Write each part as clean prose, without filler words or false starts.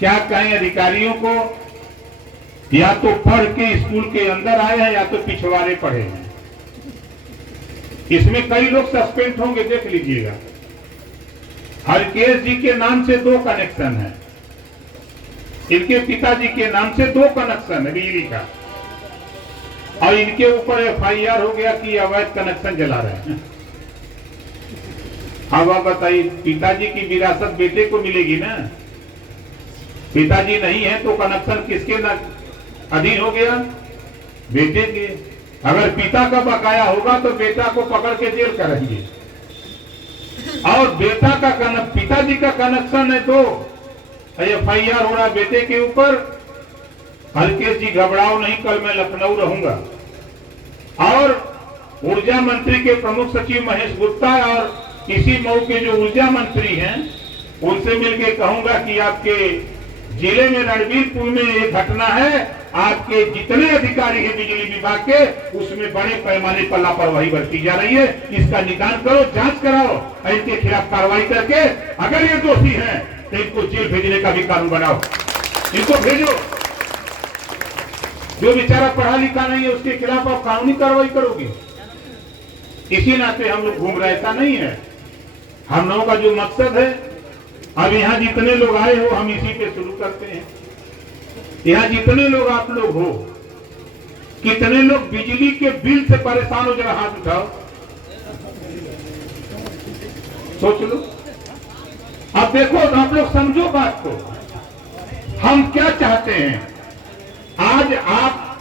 क्या कहें अधिकारियों को, या तो पढ़ के स्कूल के अंदर आए हैं या तो पिछवाड़े पढ़े हैं। इसमें कई लोग सस्पेंड होंगे, देख लीजिएगा। हरकेश जी के नाम से 2 कनेक्शन है, इनके पिताजी के नाम से 2 कनेक्शन है बिजली का, और इनके ऊपर FIR हो गया कि अवैध कनेक्शन जला रहे हैं। अब आप बताइए, पिताजी की विरासत बेटे को मिलेगी ना? पिताजी नहीं है तो कनेक्शन किसके अधीन हो गया? बेटे के। अगर पिता का बकाया होगा तो बेटा को पकड़ के जेल करेंगे, और बेटा का पिताजी का कनेक्शन है तो FIR हो रहा बेटे के ऊपर। हरकेश जी घबराओ नहीं, कल मैं लखनऊ रहूंगा और ऊर्जा मंत्री के प्रमुख सचिव महेश गुप्ता और इसी मऊ के जो ऊर्जा मंत्री हैं उनसे मिलकर कहूंगा कि आपके जिले में रणबीरपुर में एक घटना है, आपके जितने अधिकारी हैं बिजली विभाग के, उसमें बड़े पैमाने पर लापरवाही बरती जा रही है। इसका निदान करो, जांच कराओ, इनके खिलाफ कार्रवाई करके अगर ये दोषी हैं तो इनको जेल भेजने का भी कानून बनाओ, इनको भेजो। जो बेचारा पढ़ा लिखा नहीं है उसके खिलाफ आप कानूनी कार्रवाई करोगे। इसी नाते हम लोग घूम रहे, ऐसा नहीं है। हम लोगों का जो मकसद है, अब यहाँ जितने लोग आए हो हम इसी पे शुरू करते हैं। यहाँ जितने लोग आप लोग हो, कितने लोग बिजली के बिल से परेशान हो, जरा हाथ उठाओ, सोच लो। अब देखो, आप लोग समझो बात को, हम क्या चाहते हैं। आज आप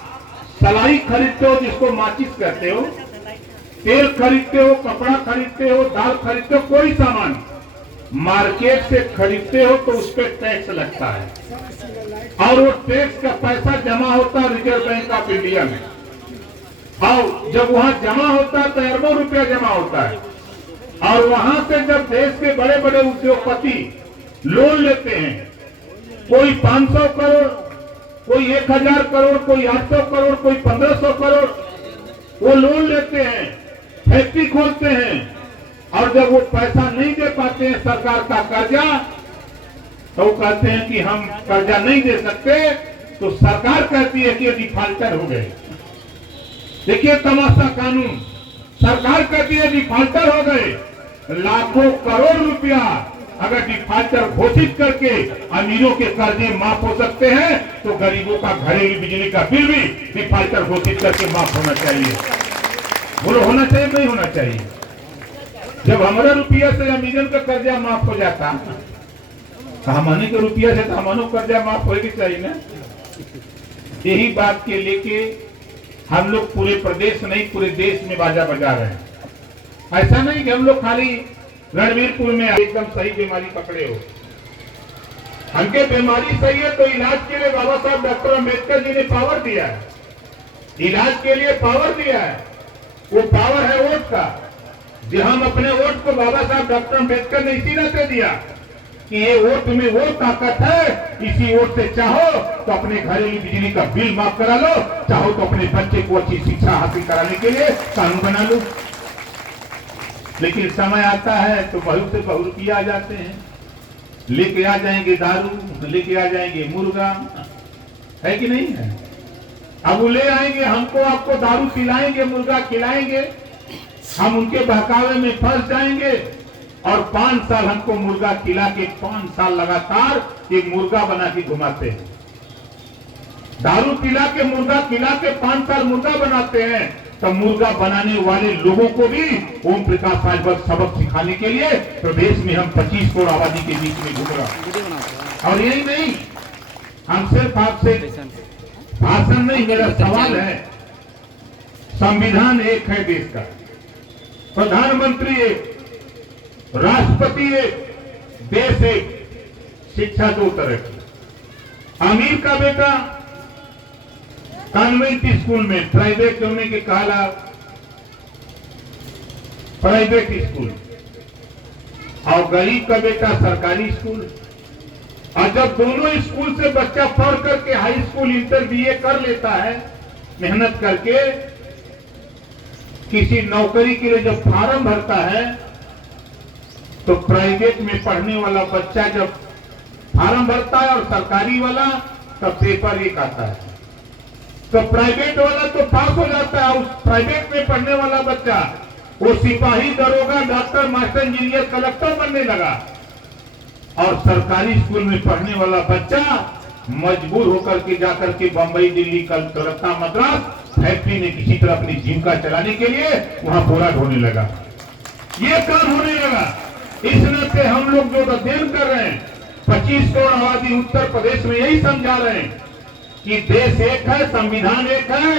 सलाई खरीदते हो, जिसको माचिस कहते हो, तेल खरीदते हो, कपड़ा खरीदते हो, दाल खरीदते हो, कोई सामान मार्केट से खरीदते हो तो उस पर टैक्स लगता है, और वो टैक्स का पैसा जमा होता है रिजर्व बैंक ऑफ इंडिया में, और जब वहां जमा होता है तो अरबों रुपया जमा होता है। और वहां से जब देश के बड़े बड़े उद्योगपति लोन लेते हैं, कोई 500 करोड़, कोई 1000 करोड़, कोई 800 करोड़, कोई 1500 करोड़, वो लोन लेते हैं, फैक्ट्री खोलते हैं, और जब वो पैसा नहीं दे पाते हैं सरकार का कर्जा, तो वो कहते हैं कि हम कर्जा नहीं दे सकते, तो सरकार कहती है कि ये डिफाल्टर हो गए। देखिए तमाशा कानून, सरकार कहती है डिफाल्टर हो गए। लाखों करोड़ रुपया अगर डिफाल्टर घोषित करके अमीरों के कर्जे माफ हो सकते हैं, तो गरीबों का घरेलू बिजली का बिल भी डिफाल्टर घोषित करके माफ होना चाहिए। बोलो, होना चाहिए नहीं होना चाहिए? जब हमारा रुपया से अमीरन का कर्जा माफ हो जाता, सामान्य के रुपया से सामान्य कर्जा माफ होगी चाहिए ना। यही बात के लेके हम लोग पूरे प्रदेश नहीं पूरे देश में बाजा बजा रहे हैं। ऐसा नहीं कि हम लोग खाली रणबीरपुर में एकदम सही बीमारी पकड़े हो। हमके बीमारी सही है तो इलाज के लिए बाबा साहब डॉक्टर अम्बेडकर जी ने पावर दिया है, इलाज के लिए पावर दिया है। वो पावर है वोट का, जो हम अपने वोट को बाबा साहब डॉक्टर अम्बेडकर ने इसी नाते दिया कि ये वोट में वो ताकत है, इसी वोट से चाहो तो अपने घरेलू बिजली का बिल माफ करा लो, चाहो तो अपने बच्चे को अच्छी शिक्षा हासिल कराने के लिए कानून बना लो। लेकिन समय आता है तो बहुत से बहुरुपया आ जाते हैं, लेके आ जाएंगे दारू, लेके आ जाएंगे मुर्गा, है कि नहीं है? अब वो ले आएंगे, हमको आपको दारू पिलाएंगे, मुर्गा खिलाएंगे, हम उनके बहकावे में फंस जाएंगे, और 5 साल हमको मुर्गा खिला के 5 साल लगातार एक मुर्गा बना के घुमाते हैं। दारू पिला के मुर्गा खिला के 5 साल मुर्गा बनाते हैं, तब मुर्गा बनाने वाले लोगों को भी ओम प्रकाश राजभर सबक सिखाने के लिए प्रदेश में हम 25 करोड़ आबादी के बीच में घूम रहा। और यही नहीं, हम सिर्फ आपसे भाषण नहीं, मेरा सवाल है, संविधान एक है देश का, प्रधानमंत्री एक, राष्ट्रपति एक, देश एक, शिक्षा 2 तरह की। अमीर का बेटा कॉन्वेंट स्कूल में, प्राइवेट होने के काला प्राइवेट स्कूल, और गरीब का बेटा सरकारी स्कूल। और जब दोनों स्कूल से बच्चा पढ़ करके हाई स्कूल इंटर BA कर लेता है, मेहनत करके किसी नौकरी के लिए जब फॉर्म भरता है, तो प्राइवेट में पढ़ने वाला बच्चा जब फार्म भरता है और सरकारी वाला का पेपर एक आता है, तो प्राइवेट वाला तो पास हो जाता है। उस प्राइवेट में पढ़ने वाला बच्चा वो सिपाही, दरोगा, डॉक्टर, मास्टर, इंजीनियर, कलेक्टर बनने लगा, और सरकारी स्कूल में पढ़ने वाला बच्चा मजबूर होकर के जाकर के बंबई, दिल्ली, कलकत्ता, मद्रास फैक्ट्री में किसी तरह अपनी जीविका चलाने के लिए वहां बोरा ढोने लगा। ये काम होने लगा। इस नाते हम लोग जो अध्ययन कर रहे हैं, 25 करोड़ आबादी उत्तर प्रदेश में यही समझा रहे हैं कि देश एक है, संविधान एक है,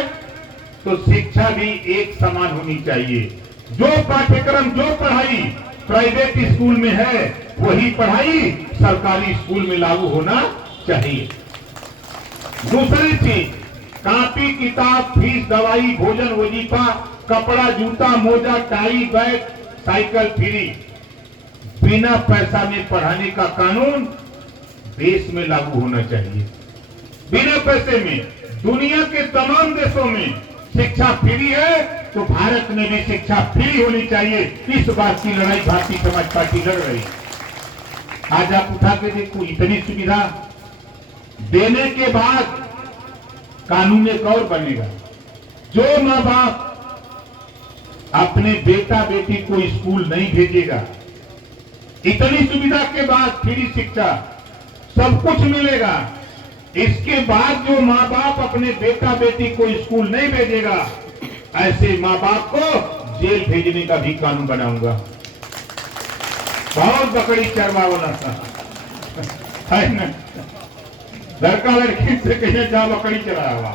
तो शिक्षा भी एक समान होनी चाहिए। जो पाठ्यक्रम, जो पढ़ाई प्राइवेट स्कूल में है, वही पढ़ाई सरकारी स्कूल में लागू होना चाहिए। दूसरी चीज, कॉपी, किताब, फीस, दवाई, भोजन, वजीफा, कपड़ा, जूता, मोजा, टाई, बैग, साइकिल फ्री, बिना पैसा में पढ़ाने का कानून देश में लागू होना चाहिए। बिना पैसे में दुनिया के तमाम देशों में शिक्षा फ्री है, तो भारत में भी शिक्षा फ्री होनी चाहिए। इस बात की लड़ाई भारतीय समाज पार्टी लड़ रही है। आज आप उठा के देखो, इतनी सुविधा देने के बाद कानून एक और बनेगा। जो माँ बाप अपने बेटा बेटी को स्कूल नहीं भेजेगा, इतनी सुविधा के बाद फ्री शिक्षा सब कुछ मिलेगा, इसके बाद जो माँ बाप अपने बेटा बेटी को स्कूल नहीं भेजेगा, ऐसे माँ बाप को जेल भेजने का भी कानून बनाऊंगा। बहुत बकरी चरवावना था, है ना? लड़का लड़की से कहे जा बकरी चराया हुआ।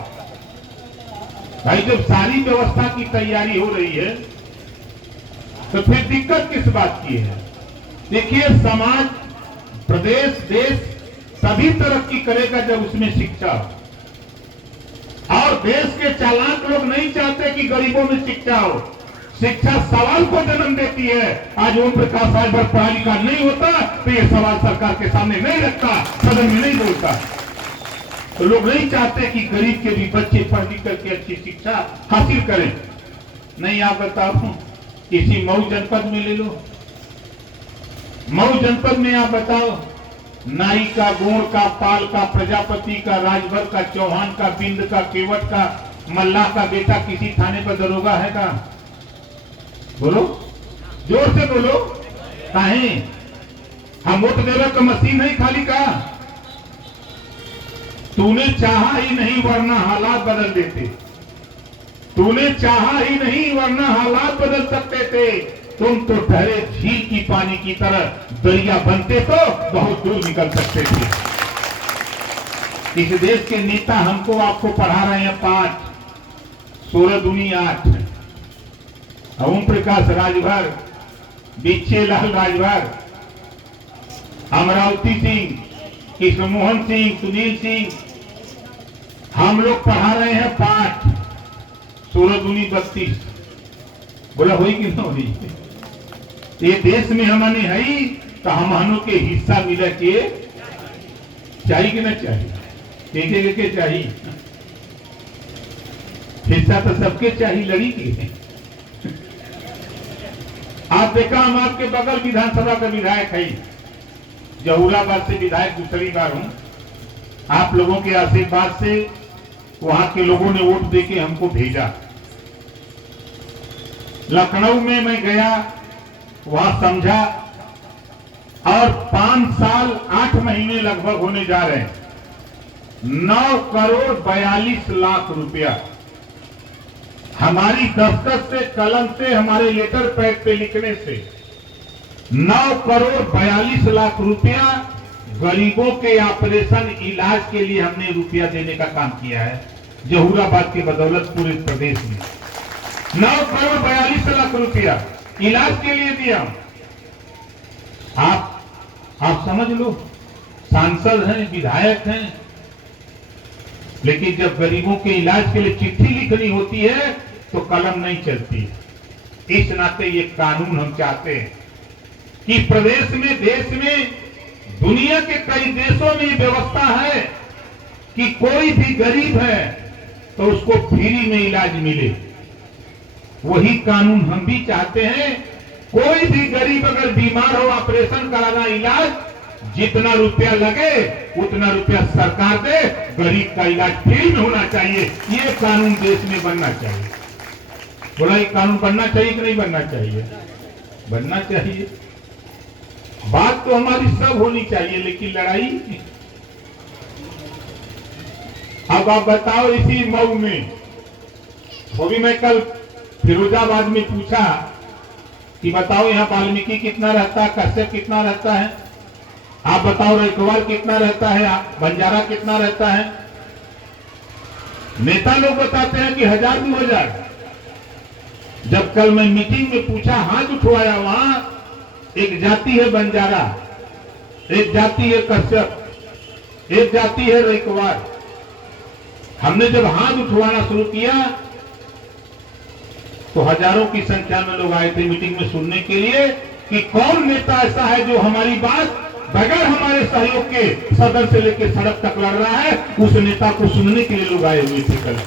भाई जब सारी व्यवस्था की तैयारी हो रही है, तो फिर दिक्कत किस बात की है? देखिए, समाज, प्रदेश, देश तभी तरक्की करेगा जब उसमें शिक्षा हो। और देश के चालाक लोग नहीं चाहते कि गरीबों में शिक्षा हो। शिक्षा सवाल को जन्म देती है। आज ओम प्रकाश राजभर पढ़ा लिखा नहीं होता तो ये सवाल सरकार के सामने नहीं रखता, सदन में नहीं बोलता। तो लोग नहीं चाहते कि गरीब के भी बच्चे पढ़ लिख करके अच्छी शिक्षा हासिल करें। नहीं, आप बताओ, किसी मऊ जनपद में ले लो, मऊ जनपद में आप बताओ, नाई का, गोड़ का, पाल का, प्रजापति का, राजभर का, चौहान का, बिंद का, केवट का, मल्लाह का बेटा किसी थाने पर दरोगा है का? बोलो, जोर से बोलो। काहे? हम वोट देने का मशीन नहीं खाली का? तूने चाहा ही नहीं वरना हालात बदल देते। तूने चाहा ही नहीं वरना हालात बदल सकते थे। तुम तो ठहरे झील की पानी की तरह, दरिया बनते तो बहुत दूर निकल सकते थे। इस देश के नेता हमको आपको पढ़ा रहे हैं 5, 16 दूनी 8। ओम प्रकाश राजभर, बिच्छेलाल राजभर, अमरावती सिंह, कृष्णमोहन सिंह, सुनील सिंह, हम लोग पढ़ा रहे हैं 5, 16 दूनी 32। बोला हुई कि ना हुई? ये देश में हमने है ही, तो हम के हिस्सा मिला के चाहिए कि ना चाहिए? के चाहिए हिस्सा तो सबके चाहिए, लड़ी के। आप देखा, हम आपके बगल विधानसभा का विधायक है, जहूराबाद से विधायक दूसरी बार हूं। आप लोगों के आशीर्वाद से वहां के लोगों ने वोट देके हमको भेजा। लखनऊ में मैं गया, वहां समझा, और 5 साल 8 महीने लगभग होने जा रहे हैं। 9 करोड़ 42 लाख रुपया हमारी दस्तखत से, कलम से, हमारे लेटर पैड पे लिखने से 9 करोड़ 42 लाख रुपया गरीबों के ऑपरेशन, इलाज के लिए हमने रुपया देने का काम किया है जहूराबाद के बदौलत पूरे प्रदेश में। 9 करोड़ 42 लाख रुपया इलाज के लिए दिया। आप समझ लो, सांसद हैं, विधायक हैं, लेकिन जब गरीबों के इलाज के लिए चिट्ठी लिखनी होती है तो कलम नहीं चलती। इस नाते ये कानून हम चाहते हैं कि प्रदेश में, देश में, दुनिया के कई देशों में ये व्यवस्था है कि कोई भी गरीब है तो उसको फ्री में इलाज मिले। वही कानून हम भी चाहते हैं। कोई भी गरीब अगर बीमार हो, ऑपरेशन कराना, इलाज, जितना रुपया लगे उतना रुपया सरकार दे, गरीब का इलाज फ्री में होना चाहिए। ये कानून देश में बनना चाहिए। बोला ये कानून बनना चाहिए कि नहीं बनना चाहिए? बनना चाहिए। बात तो हमारी सब होनी चाहिए, लेकिन लड़ाई। अब आप बताओ, इसी मऊ में, वो भी मैं कल फिरोजाबाद में पूछा कि बताओ यहाँ वाल्मीकि कितना रहता है, कश्यप कितना रहता है, आप बताओ रैकवार कितना रहता है, बंजारा कितना रहता है। नेता लोग बताते हैं कि 1000 2000। जब कल मैं मीटिंग में पूछा, हाथ उठवाया, वहां एक जाति है बंजारा, एक जाति है कश्यप, एक जाति है रैकवार। हमने जब हाथ उठवाना शुरू किया तो हजारों की संख्या में लोग आए थे मीटिंग में सुनने के लिए कि कौन नेता ऐसा है जो हमारी बात बगैर हमारे सहयोग के सदन से लेकर सड़क तक लड़ रहा है। उस नेता को सुनने के लिए लोग आए हुए थे कल।